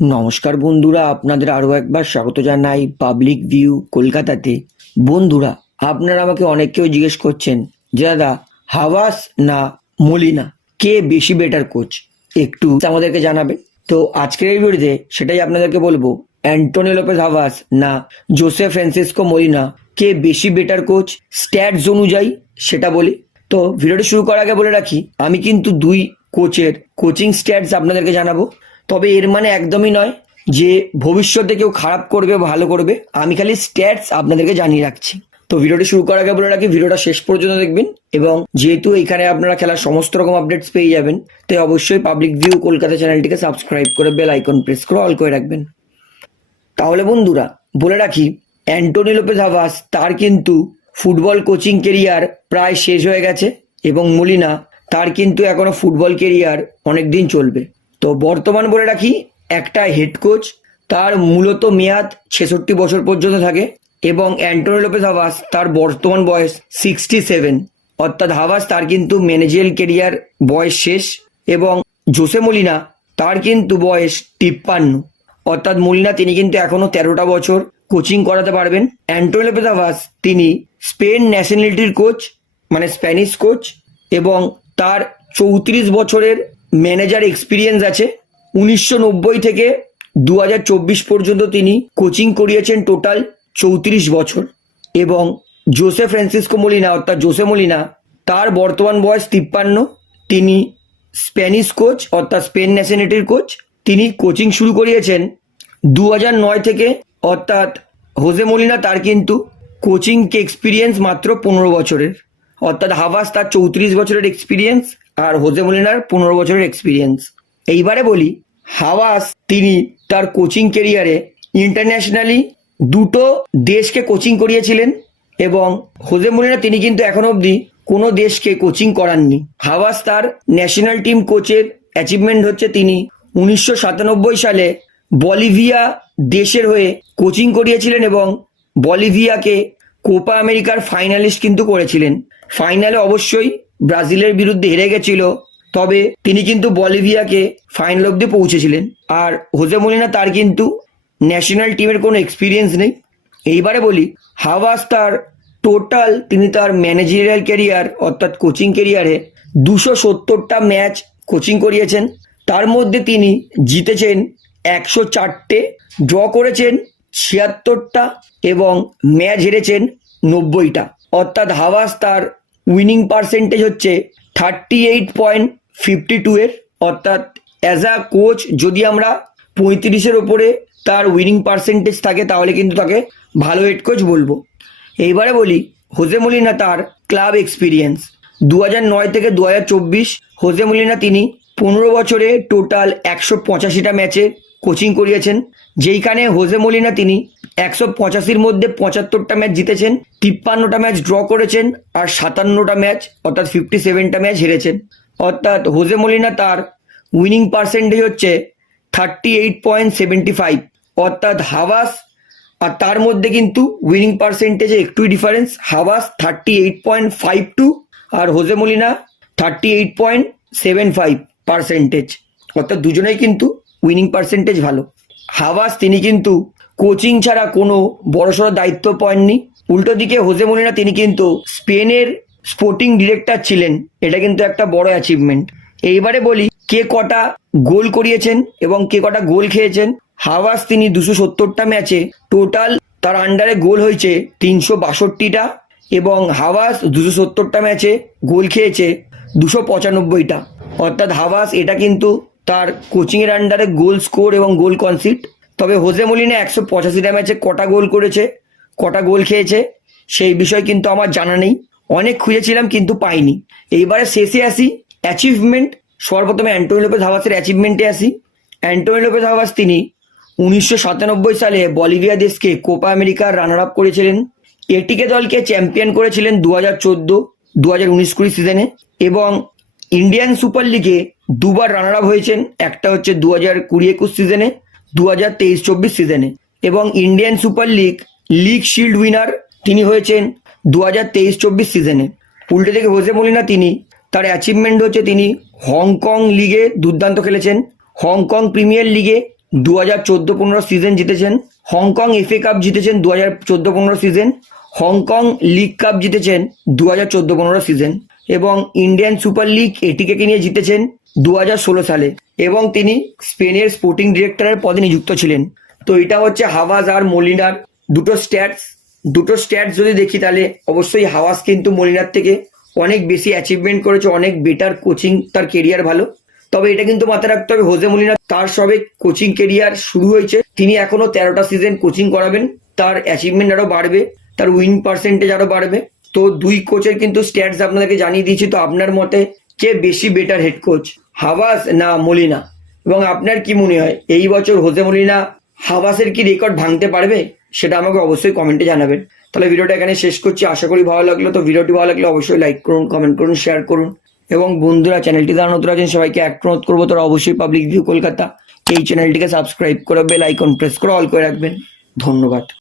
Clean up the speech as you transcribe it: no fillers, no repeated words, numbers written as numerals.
নমস্কার বন্ধুরা, আপনাদের আরও একবার স্বাগত জানাই পাবলিক ভিউ কলকাতাতে। বন্ধুরা, আপনারা আমাকে অনেকেও জিজ্ঞেস করছেন যে দাদা, হাওয়াস না মলিনা, কে বেশি বেটার কোচ? একটু আমাদেরকে জানাবেন। তো আজকের এই ভিডিওতে সেটাই আপনাদেরকে বলবো, অ্যান্টোনিও লোপেজ হাওয়াস না জোসে ফ্রান্সিসকো মলিনা, কে বেশি বেটার কোচ স্ট্যাটস অনুযায়ী সেটা বলি। তো ভিডিওটি শুরু করার আগে বলে রাখি, আমি কিন্তু দুই কোচের কোচিং স্ট্যাটস আপনাদেরকে জানাবো। তবে এর মানে একদমই নয় যে ভবিষ্যতে কেউ খারাপ করবে ভালো করবে, আমি খালি স্ট্যাটস আপনাদেরকে জানিয়ে রাখছি। তো ভিডিওটি শুরু করার আগে বলে রাখি, ভিডিওটা শেষ পর্যন্ত দেখবেন, এবং যেহেতু এখানে আপনারা খেলার সমস্ত রকম আপডেটস পেয়ে যাবেন, তাই অবশ্যই পাবলিক ভিউ কলকাতা চ্যানেলটিকে সাবস্ক্রাইব করে বেল আইকন প্রেস করে অল করে রাখবেন। তাহলে বন্ধুরা বলে রাখি, অ্যান্টোনিও লোপেজ হাওয়াস তার কিন্তু ফুটবল কোচিং কেরিয়ার প্রায় শেষ হয়ে গেছে, এবং মলিনা তার কিন্তু এখনো ফুটবল কেরিয়ার অনেক দিন চলবে। তো বর্তমান বলে রাখি, একটা হেড কোচ তার মূলত মেয়াদ 66 বছর পর্যন্ত থাকে, এবং অ্যান্টোনিও লোপেজ হাওয়াস তার বর্তমান বয়স 67, অর্থাৎ হাওয়াস তার কিন্তু ম্যানেজারিয়াল কেরিয়ার বয়স শেষ, এবং জোসে মলিনা তার কিন্তু বয়স 53, অর্থাৎ মলিনা তিনি কিন্তু এখনো 13টা বছর কোচিং করাতে পারবেন। অ্যান্টোনিও লোপেজ হাওয়াস তিনি স্পেন ন্যাশনালিটির কোচ, মানে স্প্যানিশ কোচ, এবং তার 34 বছরের ম্যানেজার এক্সপিরিয়েন্স আছে। 1990 থেকে 2024 পর্যন্ত তিনি কোচিং করিয়েছেন টোটাল 34 বছর। এবং জোসে ফ্রান্সিসকো মলিনা অর্থাৎ জোসে মলিনা, তার বর্তমান বয়স 53, তিনি স্প্যানিশ কোচ অর্থাৎ স্পেন ন্যাশনালিটির কোচ। তিনি কোচিং শুরু করিয়েছেন 2009 থেকে, অর্থাৎ হোসে মলিনা তার কিন্তু কোচিং এক্সপিরিয়েন্স মাত্র 15 বছরের, অর্থাৎ হাওয়াস তার 34 বছরের এক্সপিরিয়েন্স আর হোসে মলিনার 15 বছরের এক্সপিরিয়েন্স। এইবারে বলি, হাওয়াস তিনি তার কোচিং কেরিয়ারে ইন্টারন্যাশনালি দুটো দেশকে কোচিং করিয়েছিলেন, এবং হোসে মলিনা তিনি কিন্তু এখনো অবধি কোনো দেশকে কোচিং করাননি। হাওয়াস তার ন্যাশনাল টিম কোচের অ্যাচিভমেন্ট হচ্ছে, তিনি 1997 সালে বলিভিয়া দেশের হয়ে কোচিং করিয়েছিলেন, এবং বলিভিয়াকে কোপা আমেরিকার ফাইনালিস্ট কিন্তু করেছিলেন। ফাইনালে অবশ্যই ব্রাজিলের বিরুদ্ধে হেরে গেছিল, তবে তিনি কিন্তু বলিভিয়াকে ফাইনাল অবধি পৌঁছেছিলেন। আর হোসে মলিনা তার কিন্তু ন্যাশনাল টিমের কোনো এক্সপিরিয়েন্স নেই। এইবারে বলি, হাওয়াস তার টোটাল তিনি তার ম্যানেজারিয়াল ক্যারিয়ার অর্থাৎ কোচিং ক্যারিয়ারে 270টা ম্যাচ কোচিং করিয়েছেন। তার মধ্যে তিনি জিতেছেন 104টে, ড্র করেছেন 76টা, এবং ম্যাচ হেরেছেন 90টা। অর্থাৎ হাওয়াস তার উইনিং পার্সেন্টেজ হচ্ছে 38.52 এর, অর্থাৎ অ্যাজ আ কোচ যদি আমরা 35-এর ওপরে তার উইনিং পার্সেন্টেজ থাকে তাহলে কিন্তু তাকে ভালো হেড কোচ বলবো। এইবারে বলি, হোসে মলিনা তার ক্লাব এক্সপিরিয়েন্স 2009 থেকে 2024, হোসে মলিনা তিনি 15 বছরে টোটাল 185টা ম্যাচে কোচিং করিয়েছেন, যেইখানে হোসে মলিনা তিনি 185-র মধ্যে 75টা ম্যাচ জিতেছেন, 53টা ম্যাচ ড্র করেছেন, আর 57টা ম্যাচ অর্থাৎ 57টা ম্যাচ হেরেছেন। অর্থাৎ হোসে মলিনা তার উইনিং পার্সেন্টেজ হচ্ছে 38.75, অর্থাৎ হাওয়াস আর তার মধ্যে কিন্তু উইনিং পার্সেন্টেজে একটুই ডিফারেন্স। হাওয়াস 38.52 আর হোসে মলিনা 38.75%, অর্থাৎ দুজনেই কিন্তু উইনিং পার্সেন্টেজ ভালো। হাওয়াস তিনি কিন্তু কোচিং ছাড়া কোনো বড়সড় দায়িত্ব পাননি, উল্টো দিকে হোসে মলিনা তিনি কিন্তু স্পেনের স্পোর্টিং ডিরেক্টর ছিলেন, এটা কিন্তু একটা বড় অ্যাচিভমেন্ট। এইবারে বলি, কে কটা গোল করিয়েছেন এবং কে কটা গোল খেয়েছেন। হাওয়াস তিনি 270টা ম্যাচে টোটাল তার আন্ডারে গোল হয়েছে 362টা, এবং হাওয়াস 270টা ম্যাচে গোল খেয়েছে 295টা, অর্থাৎ হাওয়াস এটা কিন্তু তার কোচিংয়ের আন্ডারে গোল স্কোর এবং গোল কনসিড। তবে হোসে মলিনা 185টা ম্যাচে কটা গোল করেছে, কটা গোল খেয়েছে সেই বিষয় কিন্তু আমার জানা নেই, অনেক খুঁজেছিলাম কিন্তু পাইনি। এইবারে শেষে আসি অ্যাচিভমেন্ট। সর্বপ্রথমে অ্যান্টোনিও লোপেজ হাওয়াসের অ্যাচিভমেন্টে আসি। অ্যান্টোনিও লোপেজ হাওয়াস তিনি 1997 সালে বলিভিয়া দেশকে কোপা আমেরিকার রানার আপ করেছিলেন। এটিকে দলকে চ্যাম্পিয়ন করেছিলেন 2014-2019-20 সিজনে, এবং ইন্ডিয়ান সুপার লিগে দুবার রানার আপ হয়েছেন, একটা হচ্ছে 2020-21 সিজনে, 2023-24 সিজনে, এবং Indian super league shield winner তিনি হয়েছেন 2023-24 সিজনে। উল্টে থেকে হোসে মলিনা তিনি তার অ্যাচিভমেন্ট হচ্ছে, তিনি হংকং লিগে দুর্দান্ত খেলেছেন, হংকং প্রিমিয়ার লিগে 2014-15 সিজন জিতেছেন, হংকং এফএ কাপ জিতেছেন 2014-15 সিজন, হংকং লিগ কাপ জিতেছেন 2014-15 সিজন এবং ইন্ডিয়ান সুপার লিগ এটিকে নিয়ে জিতেছেন 2016 সালে এবং তিনি স্পেনের স্পোর্টিং ডিরেক্টরের পদে নিযুক্ত ছিলেন। তো এটা হচ্ছে হাভাস আর মলিনার দুটো স্ট্যাটস যদি দেখি তাহলে অবশ্যই হাওয়াস কিন্তু মলিনার থেকে অনেক বেশি অ্যাচিভমেন্ট করেছে, অনেক বেটার কোচিং, তার কেরিয়ার ভালো। তবে এটা কিন্তু মাথায় রাখতে হবে হোজে মলিনা তার সবে কোচিং কেরিয়ার শুরু হয়েছে, তিনি এখনো 13টা সিজন কোচিং করাবেন, তার অ্যাচিভমেন্ট আরো বাড়বে, তার উইন পার্সেন্টেজ আরো বাড়বে। তো দুই কোচের কিন্তু স্ট্যাটস আপনাদেরকে জানিয়ে দিয়েছি। তো আপনার মতে কে বেশি বেটার হেড কোচ, হাভাস না মলিনা? এবং আপনার কি মনে হয় এই বছর হোজে মলিনা হাভাসের কি রেকর্ড ভাঙতে পারবে? সেটা আমাকে অবশ্যই কমেন্টে জানাবেন। তাহলে ভিডিওটা এখানে শেষ করছি, আশা করি ভালো লাগলো। তো ভিডিওটি ভালো লাগলে অবশ্যই লাইক করুন, কমেন্ট করুন, শেয়ার করুন এবং বন্ধুরা চ্যানেলটি যারা নতুন আছেন সবাইকে অনুরোধ করবো তারা অবশ্যই পাবলিক ভিউ কলকাতা এই চ্যানেলটিকে সাবস্ক্রাইব করে বেল আইকন প্রেস করে অল করে রাখবেন। ধন্যবাদ।